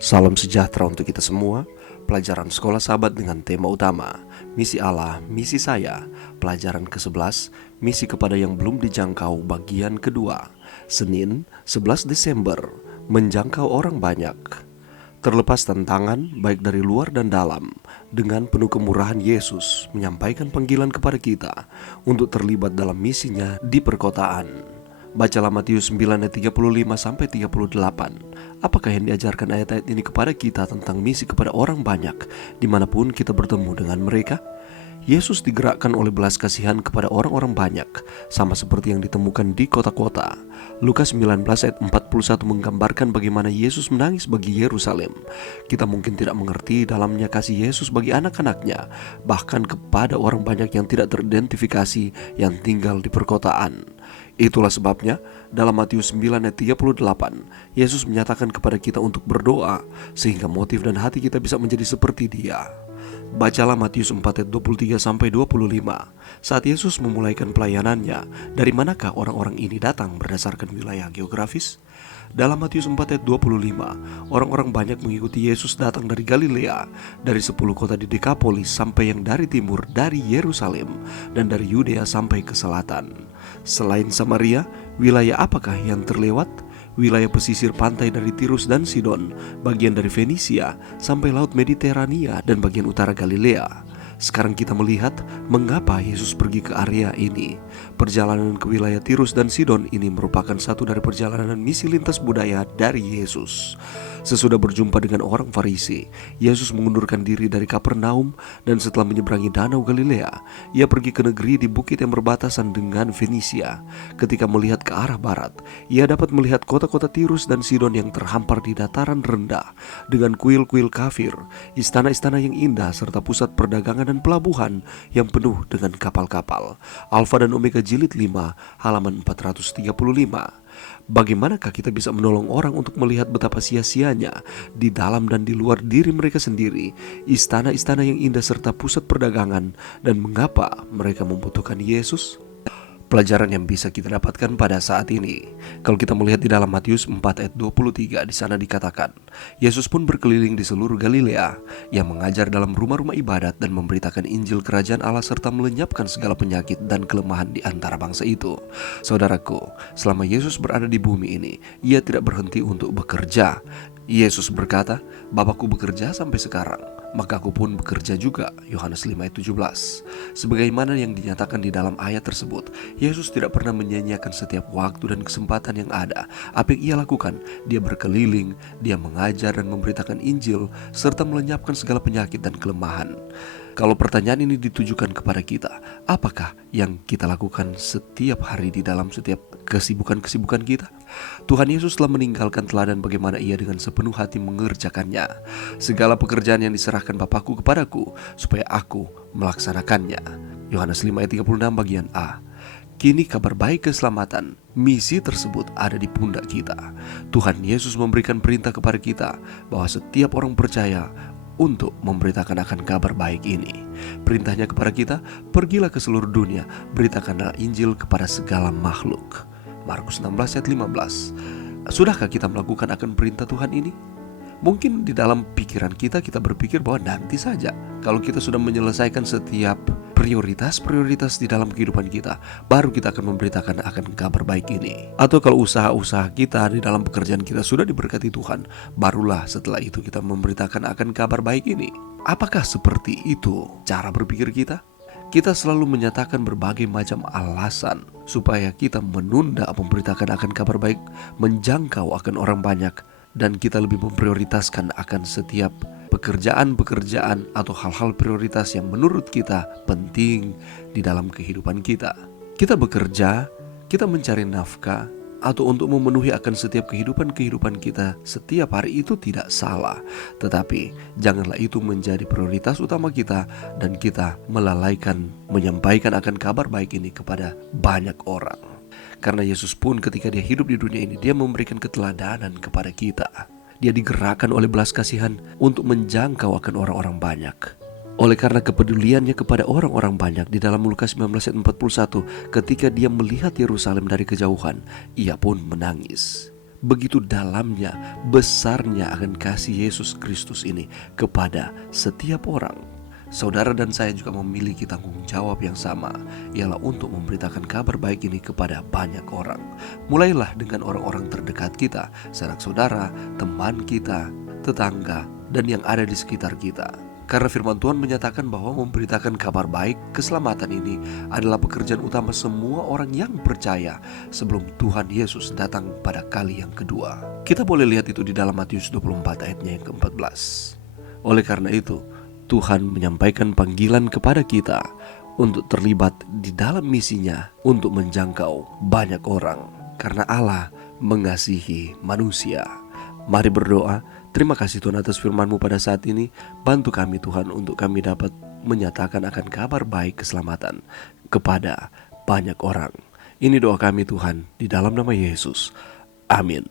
Salam sejahtera untuk kita semua. Pelajaran Sekolah Sahabat dengan tema utama Misi Allah, Misi Saya. Pelajaran ke-11, Misi kepada yang belum dijangkau, bagian kedua. Senin, 11 Desember. Menjangkau orang banyak. Terlepas tantangan baik dari luar dan dalam, dengan penuh kemurahan Yesus menyampaikan panggilan kepada kita untuk terlibat dalam misinya di perkotaan. Bacalah Matius 9 ayat 35-38. Apakah yang diajarkan ayat-ayat ini kepada kita tentang misi kepada orang banyak dimanapun kita bertemu dengan mereka? Yesus digerakkan oleh belas kasihan kepada orang-orang banyak, sama seperti yang ditemukan di kota-kota. Lukas 19 ayat 41 menggambarkan bagaimana Yesus menangis bagi Yerusalem. Kita mungkin tidak mengerti dalamnya kasih Yesus bagi anak-anaknya, bahkan kepada orang banyak yang tidak teridentifikasi yang tinggal di perkotaan. Itulah sebabnya dalam Matius 9 ayat 38, Yesus menyatakan kepada kita untuk berdoa sehingga motif dan hati kita bisa menjadi seperti Dia. Bacalah Matius 4 ayat 23-25. Saat Yesus memulaikan pelayanannya, dari manakah orang-orang ini datang berdasarkan wilayah geografis? Dalam Matius 4 ayat 25, orang-orang banyak mengikuti Yesus datang dari Galilea, dari 10 kota di Dekapolis sampai yang dari timur, dari Yerusalem, dan dari Yudea sampai ke selatan. Selain Samaria, wilayah apakah yang terlewat? Wilayah pesisir pantai dari Tirus dan Sidon, bagian dari Fenisia sampai Laut Mediterania dan bagian utara Galilea. Sekarang kita melihat mengapa Yesus pergi ke area ini. Perjalanan ke wilayah Tirus dan Sidon ini merupakan satu dari perjalanan misi lintas budaya dari Yesus. Sesudah berjumpa dengan orang Farisi, Yesus mengundurkan diri dari Kapernaum dan setelah menyeberangi danau Galilea, ia pergi ke negeri di bukit yang berbatasan dengan Fenisia. Ketika melihat ke arah barat, ia dapat melihat kota-kota Tirus dan Sidon yang terhampar di dataran rendah dengan kuil-kuil kafir, istana-istana yang indah serta pusat perdagangan dan pelabuhan yang penuh dengan kapal-kapal. Alfa dan Omega jilid 5 halaman 435. Bagaimanakah kita bisa menolong orang untuk melihat betapa sia-sianya di dalam dan di luar diri mereka sendiri, istana-istana yang indah serta pusat perdagangan, dan mengapa mereka membutuhkan Yesus? Pelajaran yang bisa kita dapatkan pada saat ini, kalau kita melihat di dalam Matius 4 ayat 23, di sana dikatakan, Yesus pun berkeliling di seluruh Galilea, yang mengajar dalam rumah-rumah ibadat dan memberitakan Injil Kerajaan Allah serta melenyapkan segala penyakit dan kelemahan di antara bangsa itu. Saudaraku, selama Yesus berada di bumi ini, ia tidak berhenti untuk bekerja. Yesus berkata, Bapakku bekerja sampai sekarang, maka aku pun bekerja juga. Yohanes 5 ayat 17. Sebagaimana yang dinyatakan di dalam ayat tersebut, Yesus tidak pernah menyia-nyiakan setiap waktu dan kesempatan yang ada. Apa yang ia lakukan? Dia berkeliling, dia mengajar dan memberitakan Injil, serta melenyapkan segala penyakit dan kelemahan. Kalau pertanyaan ini ditujukan kepada kita, apakah yang kita lakukan setiap hari di dalam setiap kesibukan-kesibukan kita? Tuhan Yesus telah meninggalkan teladan bagaimana ia dengan sepenuh hati mengerjakannya. Segala pekerjaan yang diserahkan Bapakku kepadaku, supaya aku melaksanakannya. Yohanes 5 ayat 36 bagian A. Kini kabar baik keselamatan, misi tersebut ada di pundak kita. Tuhan Yesus memberikan perintah kepada kita bahwa setiap orang percaya untuk memberitakan akan kabar baik ini. Perintahnya kepada kita, pergilah ke seluruh dunia, beritakanlah Injil kepada segala makhluk. Markus 16 ayat 15. Sudahkah kita melakukan akan perintah Tuhan ini? Mungkin di dalam pikiran kita berpikir bahwa nanti saja, kalau kita sudah menyelesaikan setiap prioritas di dalam kehidupan kita, baru kita akan memberitakan akan kabar baik ini. Atau kalau usaha-usaha kita di dalam pekerjaan kita sudah diberkati Tuhan, barulah setelah itu kita memberitakan akan kabar baik ini. Apakah seperti itu cara berpikir kita? Kita selalu menyatakan berbagai macam alasan supaya kita menunda memberitakan akan kabar baik, menjangkau akan orang banyak, dan kita lebih memprioritaskan akan setiap pekerjaan-pekerjaan atau hal-hal prioritas yang menurut kita penting di dalam kehidupan kita. Kita bekerja, kita mencari nafkah, atau untuk memenuhi akan setiap kehidupan kita setiap hari itu tidak salah. Tetapi janganlah itu menjadi prioritas utama kita dan kita melalaikan menyampaikan akan kabar baik ini kepada banyak orang. Karena Yesus pun ketika dia hidup di dunia ini, dia memberikan keteladanan kepada kita. Dia digerakkan oleh belas kasihan untuk menjangkau akan orang-orang banyak. Oleh karena kepeduliannya kepada orang-orang banyak, di dalam Lukas 19 ayat 41, ketika dia melihat Yerusalem dari kejauhan, ia pun menangis. Begitu dalamnya, besarnya akan kasih Yesus Kristus ini kepada setiap orang. Saudara dan saya juga memiliki tanggung jawab yang sama, ialah untuk memberitakan kabar baik ini kepada banyak orang. Mulailah dengan orang-orang terdekat kita, sanak saudara, teman kita, tetangga, dan yang ada di sekitar kita. Karena firman Tuhan menyatakan bahwa memberitakan kabar baik keselamatan ini adalah pekerjaan utama semua orang yang percaya sebelum Tuhan Yesus datang pada kali yang kedua. Kita boleh lihat itu di dalam Matius 24 ayatnya yang ke-14. Oleh karena itu, Tuhan menyampaikan panggilan kepada kita untuk terlibat di dalam misinya untuk menjangkau banyak orang. Karena Allah mengasihi manusia. Mari berdoa. Terima kasih Tuhan atas firman-Mu pada saat ini. Bantu kami Tuhan untuk kami dapat menyatakan akan kabar baik keselamatan kepada banyak orang. Ini doa kami Tuhan di dalam nama Yesus. Amin.